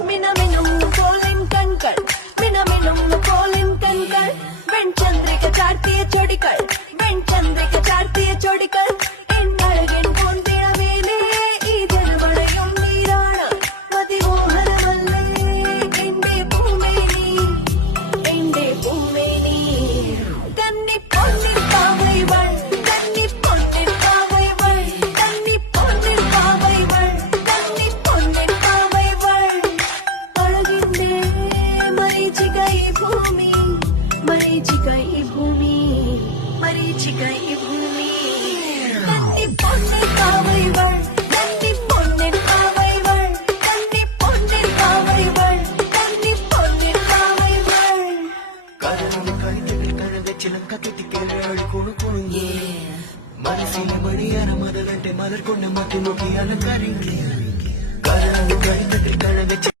மினமினும் கோலின் கண்கள் மினமினும் கோலின் கண்கள் வெண்சந்திரிக சார்த்திய சொடிகள் வெண்சந்திரிக சார்த்திய சொடிகள் என் அழகின் பொந்தினவேலே இதழ்வளையும் நீரான மதிமோகனமல்லே എന്റെ പൂമേ നീ എന്റെ പൂമേ നീ കന്നി പൊന്നിൻ പാവൈവൾ കന്നി പൊന്നിൻ പാവൈവൾ കന്നി പൊന്നിൻ പാവൈവൾ കന്നി പൊന്നിൻ പാവൈവൾ അഴകിന്റെ മരീചിക ഈ ഭൂമി മരീചിക ഈ ഭൂമി മരീചിക ഈ ഭൂമി കന്നി പൊന്നിൻ പാവൈവൾ കന്നി പൊന്നിൻ പാവൈവൾ കന്നി പൊന്നിൻ പാവൈവൾ കന്നി പൊന്നിൻ പാവൈവൾ കരളിൽ കഴുത്തിൽ കഴവെച്ചിലം കെട്ടിക്കേഴി കുണുകുണുങ്ങി മനസ്സിലെ മണിയറ മലരന്റെ മലർ കൊണ്ട് മറ്റു നോക്കി അലങ്കരിങ്ങി കരളിൽ കഴുത്തിൽ കഴവെച്ച